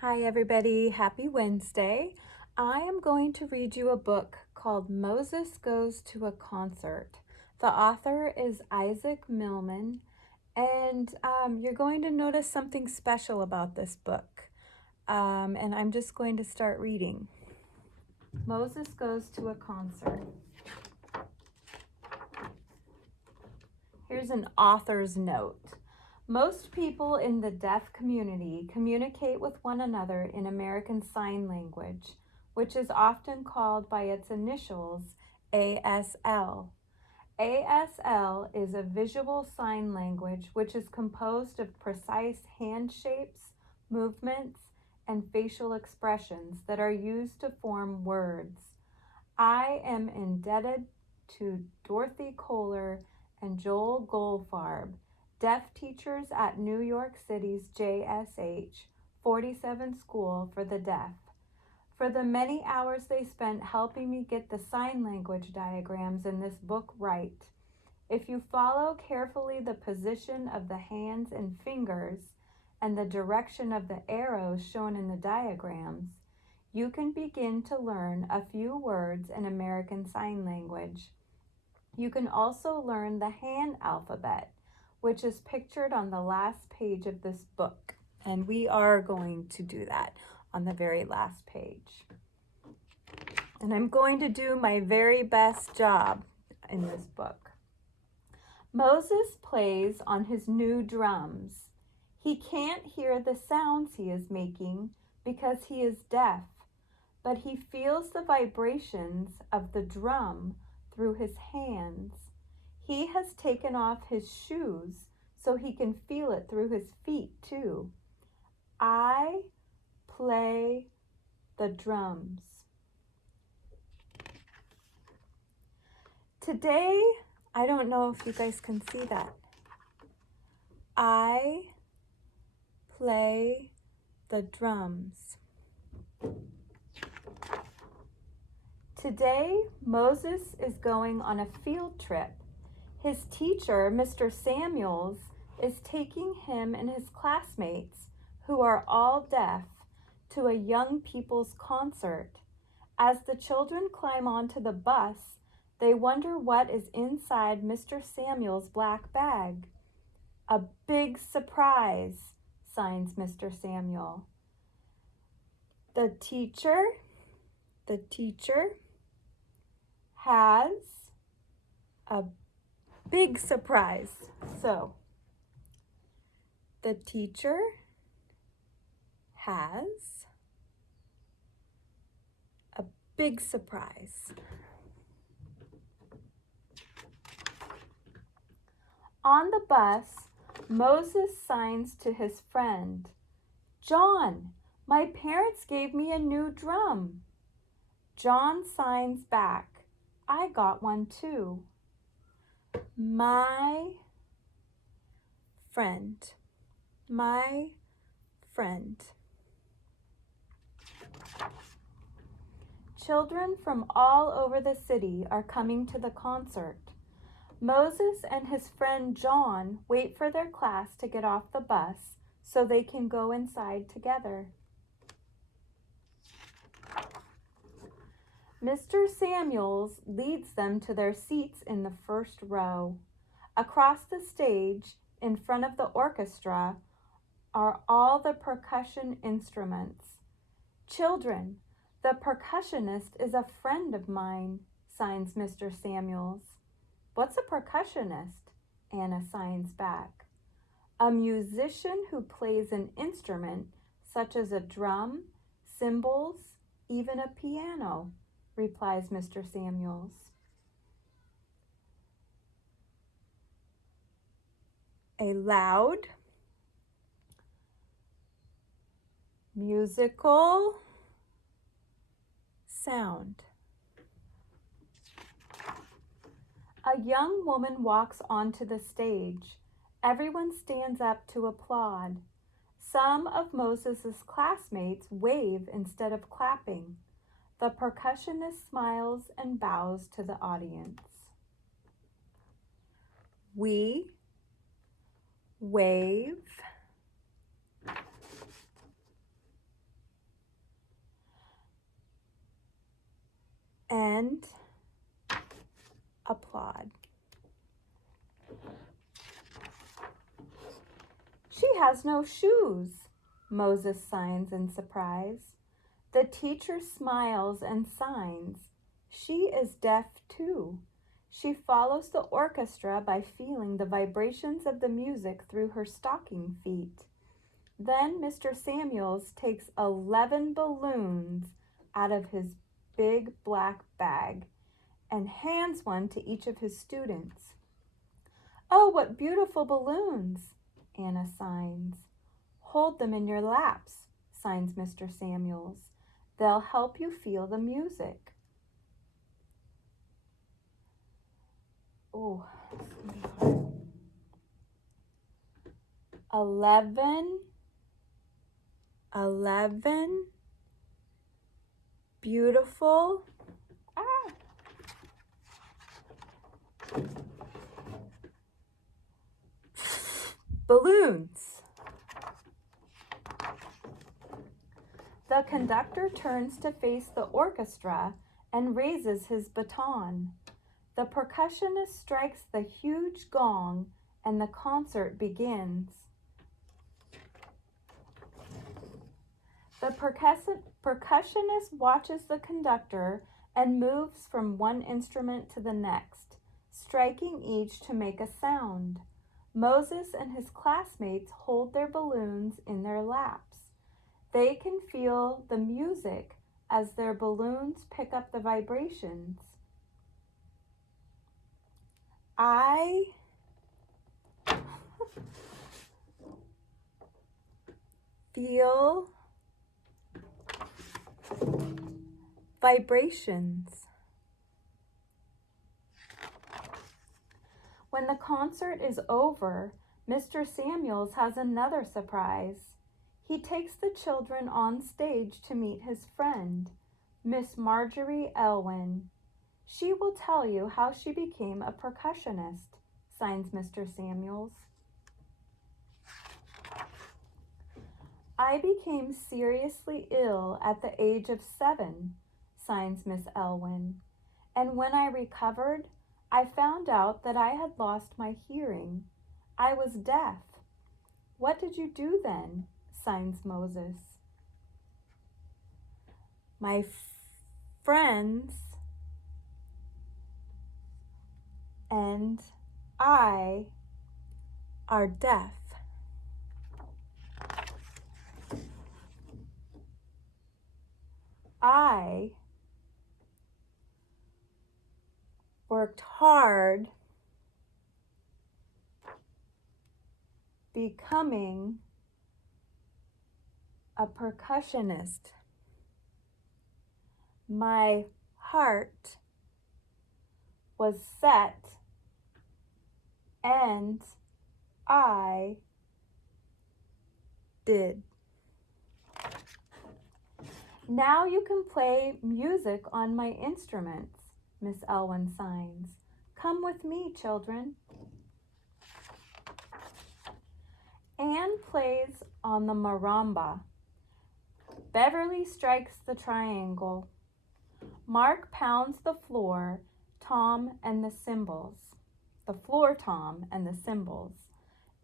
Hi everybody, happy Wednesday. I am going to read you a book called Moses Goes to a Concert. The author is Isaac Millman, and you're going to notice something special about this book. And I'm just going to start reading. Moses Goes to a Concert. Here's an author's note. Most people in the deaf community communicate with one another in American Sign Language, which is often called by its initials ASL. ASL is a visual sign language which is composed of precise hand shapes, movements, and facial expressions that are used to form words. I am indebted to Dorothy Kohler and Joel Goldfarb, deaf teachers at New York City's JSH 47 School for the Deaf, for the many hours they spent helping me get the sign language diagrams in this book right. If you follow carefully the position of the hands and fingers and the direction of the arrows shown in the diagrams, you can begin to learn a few words in American Sign Language. You can also learn the hand alphabet, which is pictured on the last page of this book. And we are going to do that on the very last page. And I'm going to do my very best job in this book. Moses plays on his new drums. He can't hear the sounds he is making because he is deaf, but he feels the vibrations of the drum through his hands. He has taken off his shoes so he can feel it through his feet too. I play the drums. Today, I don't know if you guys can see that. I play the drums. Today, Moses is going on a field trip. His teacher, Mr. Samuels, is taking him and his classmates, who are all deaf, to a young people's concert. As the children climb onto the bus, they wonder what is inside Mr. Samuel's black bag. A big surprise, signs Mr. Samuel. The teacher has a big surprise. So, the teacher has a big surprise. On the bus, Moses signs to his friend, "John, my parents gave me a new drum." John signs back, "I got one too." My friend. Children from all over the city are coming to the concert. Moses and his friend John wait for their class to get off the bus so they can go inside together. Mr. Samuels leads them to their seats in the first row. Across the stage, in front of the orchestra, are all the percussion instruments. "Children, the percussionist is a friend of mine," signs Mr. Samuels. "What's a percussionist?" Anna signs back. "A musician who plays an instrument such as a drum, cymbals, even a piano," replies Mr. Samuels. A loud, musical sound. A young woman walks onto the stage. Everyone stands up to applaud. Some of Moses' classmates wave instead of clapping. The percussionist smiles and bows to the audience. We wave and applaud. She has no shoes, Moses signs in surprise. The teacher smiles and signs. She is deaf too. She follows the orchestra by feeling the vibrations of the music through her stocking feet. Then Mr. Samuels takes 11 balloons out of his big black bag and hands one to each of his students. "Oh, what beautiful balloons," Anna signs. "Hold them in your laps," signs Mr. Samuels. "They'll help you feel the music." Oh, 11 beautiful balloons. The conductor turns to face the orchestra and raises his baton. The percussionist strikes the huge gong and the concert begins. The percussionist watches the conductor and moves from one instrument to the next, striking each to make a sound. Moses and his classmates hold their balloons in their laps. They can feel the music as their balloons pick up the vibrations. I feel vibrations. When the concert is over, Mr. Samuels has another surprise. He takes the children on stage to meet his friend, Miss Marjorie Elwyn. She will tell you how she became a percussionist, signs Mr. Samuels. I became seriously ill at the age of 7, signs Miss Elwyn. And when I recovered, I found out that I had lost my hearing. I was deaf. What did you do then? Signs Moses. My friends and I are deaf. I worked hard becoming a percussionist. My heart was set and I did. Now you can play music on my instruments, Miss Elwyn signs. Come with me, children. Anne plays on the marimba. Beverly strikes the triangle. Mark pounds the floor tom and the cymbals. The floor tom and the cymbals.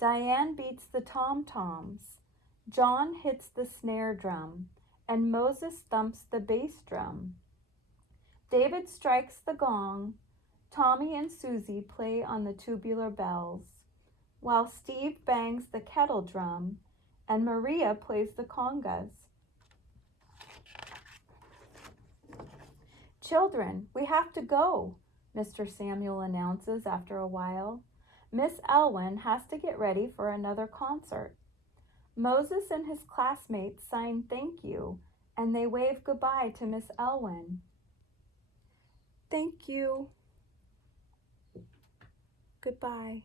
Diane beats the tom-toms. John hits the snare drum, and Moses thumps the bass drum. David strikes the gong. Tommy and Susie play on the tubular bells, while Steve bangs the kettle drum, and Maria plays the congas. Children, we have to go, Mr. Samuel announces after a while. Miss Elwyn has to get ready for another concert. Moses and his classmates sign thank you, and they wave goodbye to Miss Elwyn. Thank you. Goodbye.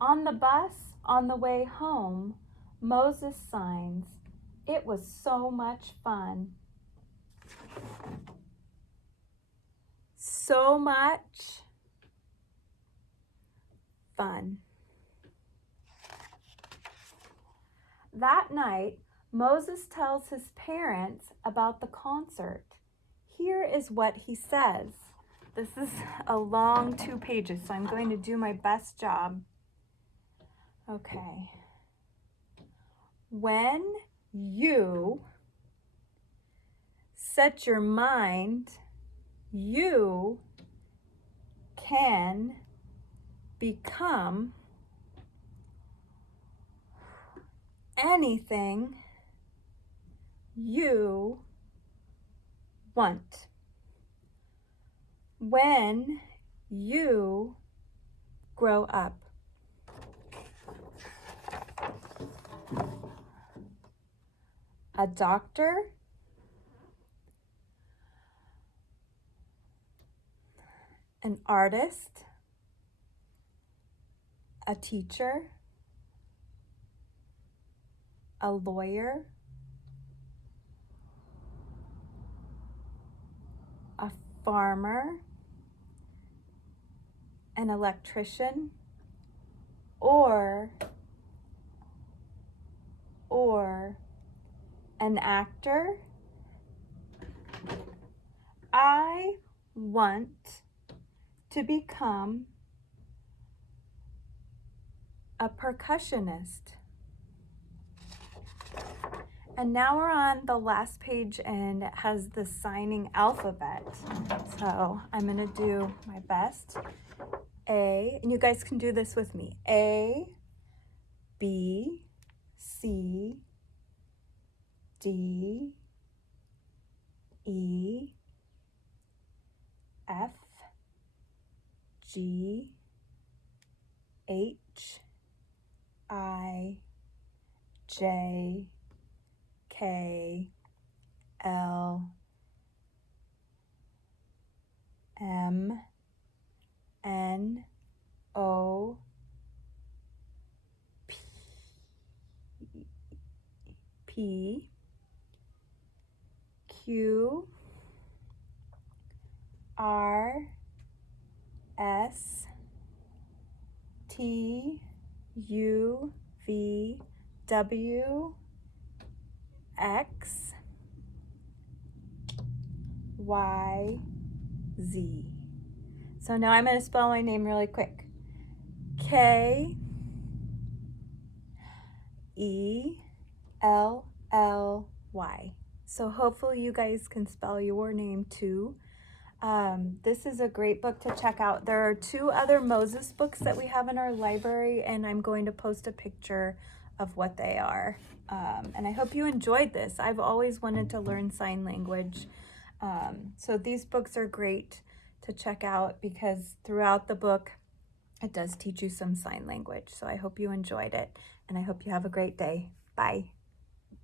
On the bus, on the way home, Moses signs, "It was so much fun." So much fun. That night, Moses tells his parents about the concert. Here is what he says. This is a long 2 pages, so I'm going to do my best job. Okay. When you set your mind, you can become anything you want. When you grow up. A doctor, an artist, a teacher, a lawyer, a farmer, an electrician, or an actor. I want to become a percussionist. And now we're on the last page and it has the signing alphabet. So I'm going to do my best. A, and you guys can do this with me. A, B, C, D, E, F, G, H, I, J, K, L, M, N, O, P, Q, R, S, T, U, V, W, X, Y, Z. So now I'm going to spell my name really quick. K, E, L, L, Y. So hopefully you guys can spell your name too. This is a great book to check out. There are 2 other Moses books that we have in our library, and I'm going to post a picture of what they are. And I hope you enjoyed this. I've always wanted to learn sign language. So these books are great to check out because throughout the book, it does teach you some sign language. So I hope you enjoyed it, and I hope you have a great day. Bye.